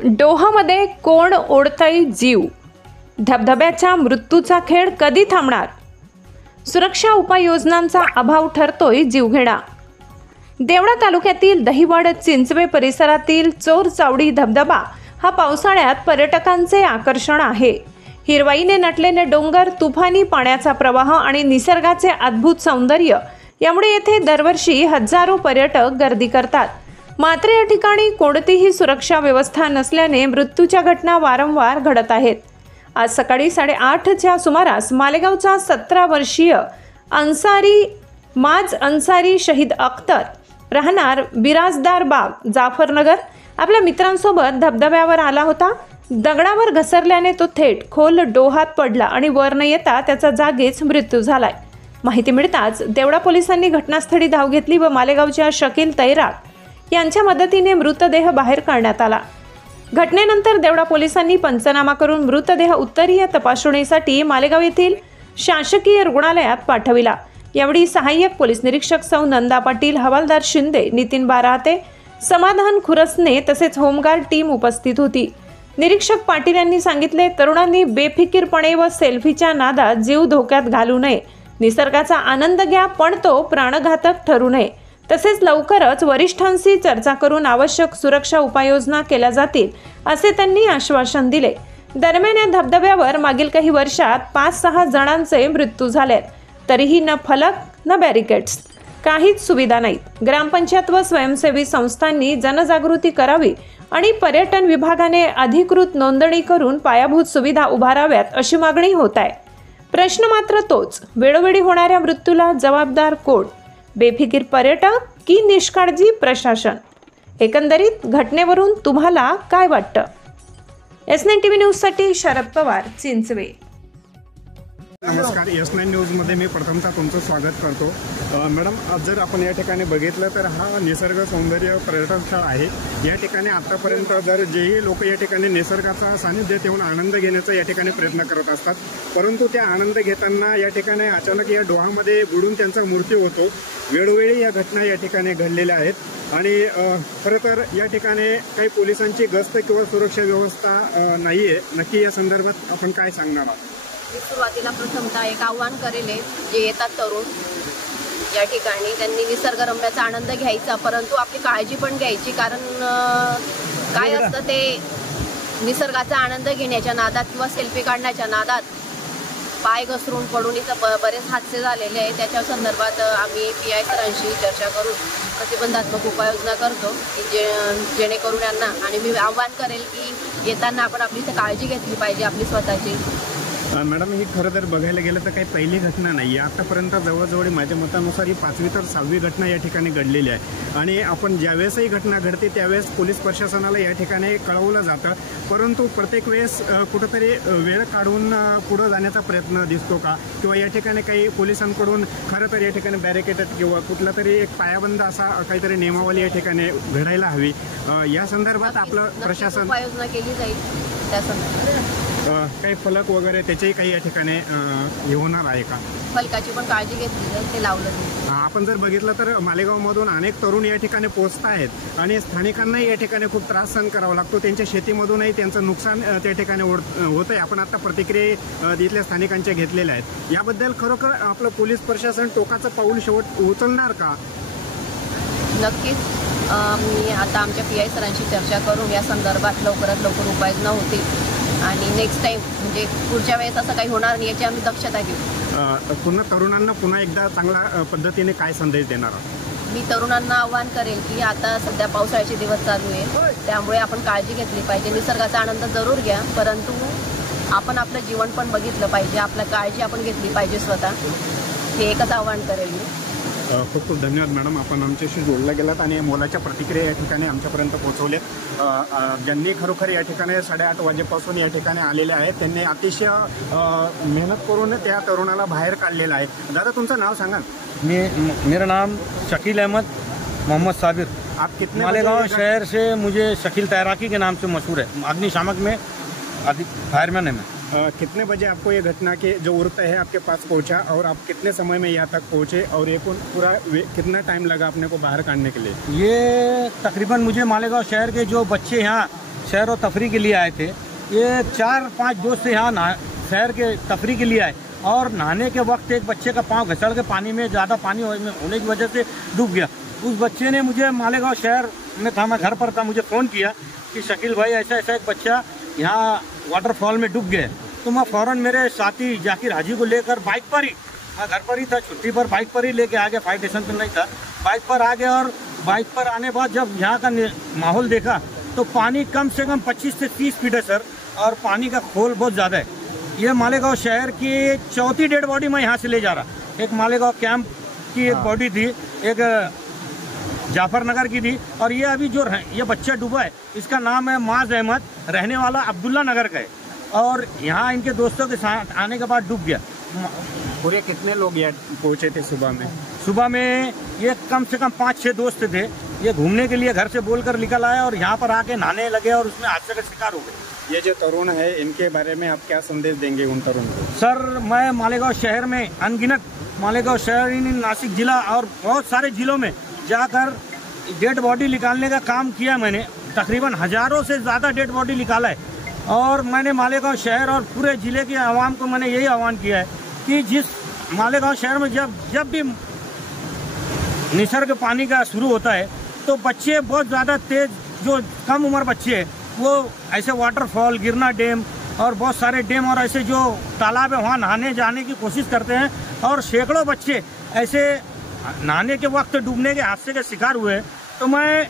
डोहामध्ये कोण ओढतंय जीव? धबधब्याच्या मृत्यूचा खेळ कधी थांबणार? सुरक्षा उपाययोजनांचा अभाव ठरतोय जीवघेणा. देवळा तालुक्यातील दहिवड चिंचवे परिसरातील चोर चावडी धबधबा हा पावसाळ्यात पर्यटकांचे आकर्षण आहे. हिरवाईने नटलेले डोंगर, तुफानी पाण्याचा प्रवाह आणि निसर्गाचे अद्भुत सौंदर्य यामुळे येथे दरवर्षी हजारो पर्यटक गर्दी करतात. मात्र या ठिकाणी कोणतीही सुरक्षा व्यवस्था नसल्याने मृत्यूच्या घटना वारंवार घडत आहेत. आज सकाळी 8:30च्या सुमारास मालेगावचा 17 वर्षीय अन्सारी शहीद अख्तर राहणार बिराजदार बाग जाफरनगर आपल्या मित्रांसोबत धबधब्यावर आला होता. दगडावर घसरल्याने तो थेट खोल डोहात पडला आणि वर न येता त्याचा जागीच मृत्यू झालाय. माहिती मिळताच देवळा पोलिसांनी घटनास्थळी धाव घेतली व मालेगावच्या शकील तैराक यांच्या मदतीने मृतदेह बाहेर काढण्यात आला. घटनेनंतर देवळा पोलिसांनी पंचनामा करून मृतदेह उत्तरीय तपासणीसाठी मालेगाव येथील शासकीय रुग्णालयात पाठविला. यावेळी सहाय्यक पोलीस निरीक्षक सौ नंदा पाटील, हवालदार शिंदे, नितीन बाराते, समाधान खुरसने तसेच होमगार्ड टीम उपस्थित होती. निरीक्षक पाटील यांनी सांगितले, तरुणांनी बेफिकीरपणे व सेल्फीच्या नादात जीव धोक्यात घालू नये. निसर्गाचा आनंद घ्या, पण तो प्राणघातक ठरू नये. तसेच लवकरच वरिष्ठांशी चर्चा करून आवश्यक सुरक्षा उपाययोजना केल्या जातील असे त्यांनी आश्वासन दिले. दरम्यान या धबधब्यावर मागील काही वर्षात 5-6 जणांचे मृत्यू झालेत. तरीही न फलक न बॅरिकेड्स, काहीच सुविधा नाहीत. ग्रामपंचायत व स्वयंसेवी संस्थांनी जनजागृती करावी आणि पर्यटन विभागाने अधिकृत नोंदणी करून पायाभूत सुविधा उभाराव्यात अशी मागणी होत आहे. प्रश्न मात्र तोच, वेळोवेळी होणाऱ्या मृत्यूला जबाबदार कोण? बेफिकीर पर्यटक की निष्काळजी प्रशासन? एकंदरीत घटनेवरून तुम्हाला काय वाटतं? S9 TV न्यूजसाठी शरद पवार, चिंचवे. नमस्कार, S9 न्यूजमध्ये मी प्रथमतः तुमचं स्वागत करतो. मॅडम, जर आपण या ठिकाणी बघितलं तर हा निसर्ग सौंदर्य पर्यटन स्थळ आहे. या ठिकाणी आतापर्यंत जर जेही लोक या ठिकाणी निसर्गाचा सानिध्यात येऊन आनंद घेण्याचा या ठिकाणी प्रयत्न करत असतात, परंतु त्या आनंद घेताना या ठिकाणी अचानक या डोहामध्ये बुडून त्यांचा मृत्यू होतो. वेळोवेळी या घटना या ठिकाणी घडलेल्या आहेत आणि खरं तर या ठिकाणी काही पोलिसांची गस्त किंवा सुरक्षा व्यवस्था नाही आहे. नक्की या संदर्भात आपण काय सांगणार आहात? मी सुरुवातीला प्रथमतः एक आव्हान करेल, जे येतात तरुण या ठिकाणी त्यांनी निसर्गरम्याचा आनंद घ्यायचा, परंतु आपली काळजी पण घ्यायची. कारण काय असतं, ते निसर्गाचा आनंद घेण्याच्या नादात किंवा सेल्फी काढण्याच्या नादात पाय घसरून पडून इथं बरेच हादसे झालेले आहेत. त्याच्या संदर्भात आम्ही PI सरांशी चर्चा करून प्रतिबंधात्मक उपाययोजना करतो की जेणेकरून यांना, आणि मी आव्हान करेल की येताना आपण आपली इथं काळजी घेतली पाहिजे आपली स्वतःची. मॅडम, ही खरं तर बघायला गेलं तर काही पहिली घटना नाही आहे. आतापर्यंत जवळजवळ माझ्या मतानुसार ही 5वी तर 6वी घटना या ठिकाणी घडलेली आहे. आणि आपण ज्यावेळेसही घटना घडते त्यावेळेस पोलीस प्रशासनाला या ठिकाणी कळवलं जातं, परंतु प्रत्येक वेळेस कुठंतरी वेळ काढून पुढं जाण्याचा प्रयत्न दिसतो का? किंवा या ठिकाणी काही पोलिसांकडून खरं तर या ठिकाणी बॅरिकेटेड किंवा कुठला तरी एक पायाबंद असा काहीतरी नियमावली या ठिकाणी घडायला हवी. या संदर्भात आपलं प्रशासन उपाययोजना केली जाईल. त्या संदर्भात काही फलक वगैरे त्याचेही काही या ठिकाणी हे होणार आहे का? फलकाची पण काळजी घेतली जाईल, ते लावलं जाईल. आपण जर बघितलं तर मालेगावमधून अनेक तरुण या ठिकाणी पोहोचत आहेत आणि स्थानिकांनाही या ठिकाणी खूप त्रास सहन करावा लागतो. त्यांच्या शेतीमधूनही त्यांचं नुकसान त्या ठिकाणी होत आहे. आपण आता प्रतिक्रिया इथल्या स्थानिकांच्या घेतलेल्या आहेत. याबद्दल खरोखर आपलं पोलीस प्रशासन टोकाचं पाऊल शेवट उचलणार का? नक्कीच. मी आता आमच्या PI सरांशी चर्चा करून या संदर्भात लवकरात लवकर उपाययोजना होतील आणि नेक्स्ट टाइम म्हणजे पुढच्या वेळेस असं काही होणार नाही याची आम्ही दक्षता घेऊ. पुन्हा तरुणांना पुन्हा एकदा चांगल्या पद्धतीने काय संदेश देणार? मी तरुणांना आव्हान करेल की आता सध्या पावसाळ्याचे दिवस चालू आहे, त्यामुळे आपण काळजी घेतली पाहिजे. निसर्गाचा आनंद जरूर घ्या, परंतु आपण आपलं जीवन पण बघितलं पाहिजे, आपल्या काळजी आपण घेतली पाहिजे स्वतः. हे एकच आव्हान करेल मी. खूप खूप धन्यवाद मॅडम, आपण आमच्याशी जोडल्या गेलात आणि मोलाच्या प्रतिक्रिया या ठिकाणी आमच्यापर्यंत पोहोचवल्या. ज्यांनी खरोखर या ठिकाणी 8:30 वाजेपासून या ठिकाणी आलेले आहेत, त्यांनी अतिशय मेहनत करून त्या तरुणाला बाहेर काढलेलं आहे. दादा, तुमचं नाव सांगा. मेरा नाम शकील अहमद मोहम्मद साबिर. आप कितने? मालेगांव शहर से मुझे शकील तैराकी के नाम से मशहूर है. अग्निशामक में फायरमैन है मैं. कितने बजे आपको ये घटना के जो उड़ता है आपके पास पहुंचा और आप कितने समय में यहाँ तक पहुंचे और ये पूरा कितना टाइम लगा अपने को बाहर काढ़ने के लिए? ये तकरीबन मुझे मालेगांव शहर के जो बच्चे यहाँ सैर और तफरी के लिए आए थे। ये 4-5 दोस्त यहाँ सैर के तफरी के लिए आए और नहाने के वक्त एक बच्चे का पाँव घसड़ के पानी में ज़्यादा पानी होने की वजह से डूब गया। उस बच्चे ने मुझे मालेगांव शहर में था, मैं घर पर था, मुझे फ़ोन किया कि शकील भाई ऐसा ऐसा एक बच्चा यहाँ वाटरफॉल में डूब गया। तो मैं फ़ौरन मेरे साथी जाकिर हाजी को लेकर बाइक पर ही, मैं घर पर ही था छुट्टी पर, बाइक पर ही लेके आ गया, फायर स्टेशन पर नहीं था, बाइक पर आ गया। और बाइक पर आने के बाद जब यहाँ का माहौल देखा तो पानी कम से कम 25 से 30 फीट है सर, और पानी का खोल बहुत ज़्यादा है। ये मालेगांव शहर की चौथी डेड बॉडी मैं यहाँ से ले जा रहा। एक मालेगांव कैंप की एक बॉडी थी, एक जाफरनगर की थी, और ये अभी जो ये बच्चा डूबा है इसका नाम है माज अहमद, रहने वाला अब्दुल्ला नगर का है, और यहाँ इनके दोस्तों के साथ आने के बाद डूब गया। पूरे कितने लोग यहाँ पहुँचे थे सुबह में? सुबह में ये कम से कम 5-6 दोस्त थे। ये घूमने के लिए घर से बोलकर निकल आए और यहाँ पर आके नहाने लगे और उसमें हादसे का शिकार हो गए। ये जो तरुण है इनके बारे में आप क्या संदेश देंगे उन तरुण को? सर मैं मालेगांव शहर में अनगिनत, मालेगांव शहर, नासिक जिला और बहुत सारे जिलों में जाकर डेड बॉडी निकालने का काम किया मैंने। तकरीबन हज़ारों से ज़्यादा डेड बॉडी निकाला है। और मैंने मालेगांव शहर और पूरे ज़िले के आवाम को मैंने यही आह्वान किया है कि जिस मालेगांव शहर में जब भी निसर्ग पानी का शुरू होता है तो बच्चे बहुत ज़्यादा तेज़, जो कम उम्र बच्चे हैं वो ऐसे वाटरफॉल, गिरना डैम और बहुत सारे डैम और ऐसे जो तालाब है वहाँ नहाने जाने की कोशिश करते हैं, और सैकड़ों बच्चे ऐसे नहाने के वक्त डूबने के हादसे के शिकार हुए। तो मैं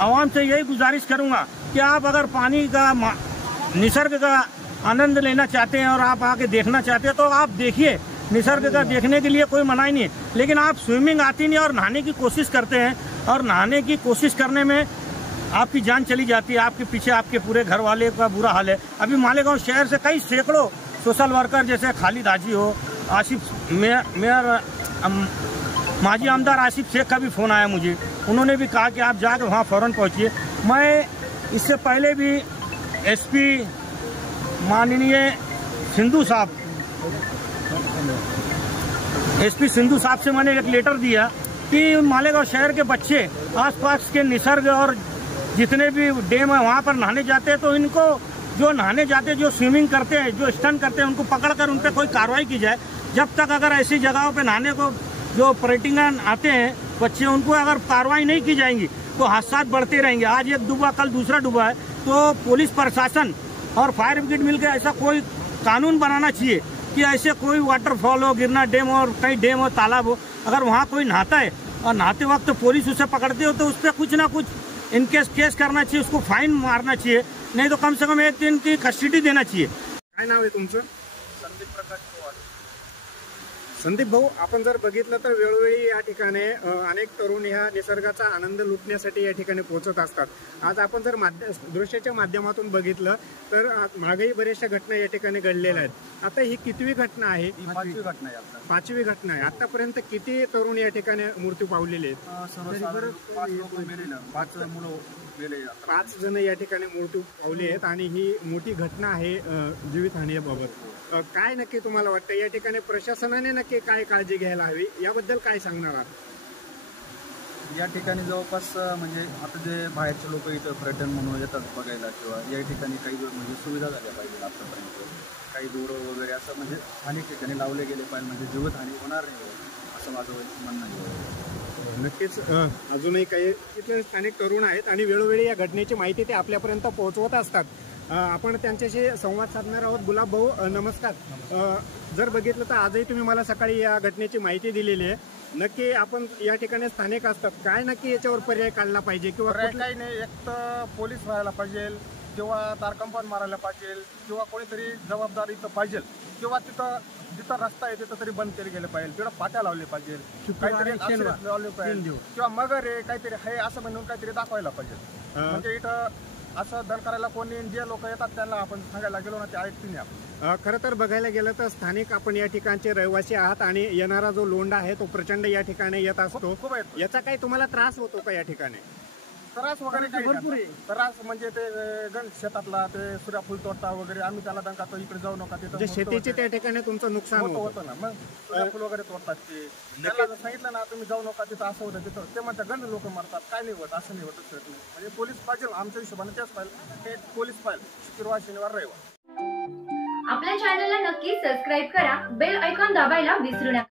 आवाम से यही गुजारिश करूँगा कि आप अगर पानी का, निसर्ग का आनंद लेना चाहते हैं और आप आके देखना चाहते हैं तो आप देखिए। निसर्ग का देखने के लिए कोई मनाही नहीं है, लेकिन आप स्विमिंग आती नहीं और नहाने की कोशिश करते हैं, और नहाने की कोशिश करने में आपकी जान चली जाती है, आपके पीछे आपके पूरे घर वाले का बुरा हाल है। अभी मालेगांव शहर से कई सैकड़ों सोशल वर्कर जैसे खालिद हाजी हो, आसिफ मेयर माजी आमदार आसिफ शेख का भी फ़ोन आया मुझे, उन्होंने भी कहा कि आप जाकर वहाँ फ़ौरन पहुँचिए। मैं इससे पहले भी एसपी माननीय सिंधु साहब, एसपी सिंधु साहब से मैंने एक लेटर दिया कि मालेगांव शहर के बच्चे आसपास के निसर्ग और जितने भी डैम है वहाँ पर नहाने जाते हैं तो इनको, जो नहाने जाते हैं, जो स्विमिंग करते हैं, जो स्टंट करते हैं, उनको पकड़कर उन पर कोई कार्रवाई की जाए। जब तक अगर ऐसी जगहों पे नहाने को जो पर्यटन आते हैं बच्चे, उनको अगर कार्रवाई नहीं की जाएंगी तो हादसा बढ़ते रहेंगे। आज एक डूबा, कल दूसरा डूबा है। तो पुलिस प्रशासन और फायर ब्रिगेड मिलकर ऐसा कोई कानून बनाना चाहिए कि ऐसे कोई वाटरफॉल हो, गिरना डैम और कई डैम हो, तालाब हो, अगर वहाँ कोई नहाता है और नहाते वक्त पुलिस उसे पकड़ती हो तो उस पर कुछ ना कुछ इनकेस केस करना चाहिए, उसको फाइन मारना चाहिए, नहीं तो कम से कम 1 दिन की कस्टडी देना चाहिए। काय नाव आहे तुमचं? संदीप प्रकाश पवार। संदीप भाऊ, आपण जर बघितलं तर वेळोवेळी या ठिकाणी अनेक तरुण ह्या निसर्गाचा आनंद लुटण्यासाठी या ठिकाणी पोहोचत असतात। आज आपण जर दृश्याच्या माध्यमातून बघितलं तर मागेही बऱ्याचशा घटना या ठिकाणी घडलेल्या आहेत। आता ही कितवी घटना आहे? 5वी घटना आहे आता। 5वी घटना आहे। आतापर्यंत किती तरुण या ठिकाणी मृत्यू पावलेले आहेत? 5 जण या ठिकाणी मृत्यू पावले आहेत आणि ही मोठी घटना आहे जीवितहानीबाबत। काय नक्की तुम्हाला वाटतं या ठिकाणी प्रशासनाने नक्की काय काळजी घ्यायला हवी, याबद्दल काय सांगणार आहात? या ठिकाणी जवळपास म्हणजे आता जे बाहेरचे लोक इथं पर्यटन म्हणून येतात बघायला, किंवा या ठिकाणी काही म्हणजे सुविधा झाल्या पाहिजे आतापर्यंत, काही दोरं वगैरे असं म्हणजे अनेक ठिकाणी लावले गेले पाहिजे, म्हणजे जीवितहानी होणार नाही असं माझं म्हणणं आहे। नक्कीच अजूनही काही तिथले स्थानिक तरुण आहेत आणि वेळोवेळी या घटनेची माहिती ते आपल्यापर्यंत पोहोचवत असतात। आपण त्यांच्याशी संवाद साधणार आहोत। गुलाब भाऊ, नमस्कार। जर बघितलं तर आजही तुम्ही मला सकाळी या घटनेची माहिती दिलेली आहे। नक्की आपण या ठिकाणी स्थानिक असतात, काय नक्की याच्यावर पर्याय काढला पाहिजे किंवा काही नाही, एक तर पोलीस व्हायला पाहिजे किंवा तारकंपान मारायला पाहिजे किंवा कोणीतरी जबाबदारी इथं पाहिजे, किंवा तिथं जिथं रस्ता आहे तिथं तरी बंद केले गेले पाहिजे, तिथं पाट्या लावले पाहिजे, काहीतरी लावले पाहिजे, किंवा मगर आहे काहीतरी आहे असं म्हणून काहीतरी दाखवायला पाहिजे। म्हणजे इथं असं दल करायला कोणी, जे लोक येतात त्यांना आपण सांगायला गेलो ना ते ऐकते नाही आपण। खरं तर बघायला गेलं तर स्थानिक आपण या ठिकाणचे रहिवासी आहात आणि येणारा जो लोंढा आहे तो प्रचंड या ठिकाणी येत असतो। याचा काही तुम्हाला त्रास होतो का या ठिकाणी? त्रास वगैरे काही भरपूर त्रास म्हणजे ते गण शेतातला ते सूर्यफूल तोडता वगैरे आम्ही त्याला दंकातो इकडे जाऊ नका तिथं म्हणजे शेतीचे त्या ठिकाणी तुमचं नुकसान होतं. होतं ना. मग सूर्यफूल वगैरे तोडतात ते त्याला जर सांगितलं ना तुम्ही जाऊ नका तिथं असं होतं तिथं ते म्हणतात गंज लोक मारतात. काय नाही होत असं नाही होत. म्हणजे पोलीस पाहिजे आमच्या हिशोबाने तेच पाहिजे हे पोलीस पाहिजे शुक्रवार शनिवार रविवार. आपल्या चॅनलला नक्की सबस्क्राईब करा, बेल आयकॉन दाबायला विसरू नका.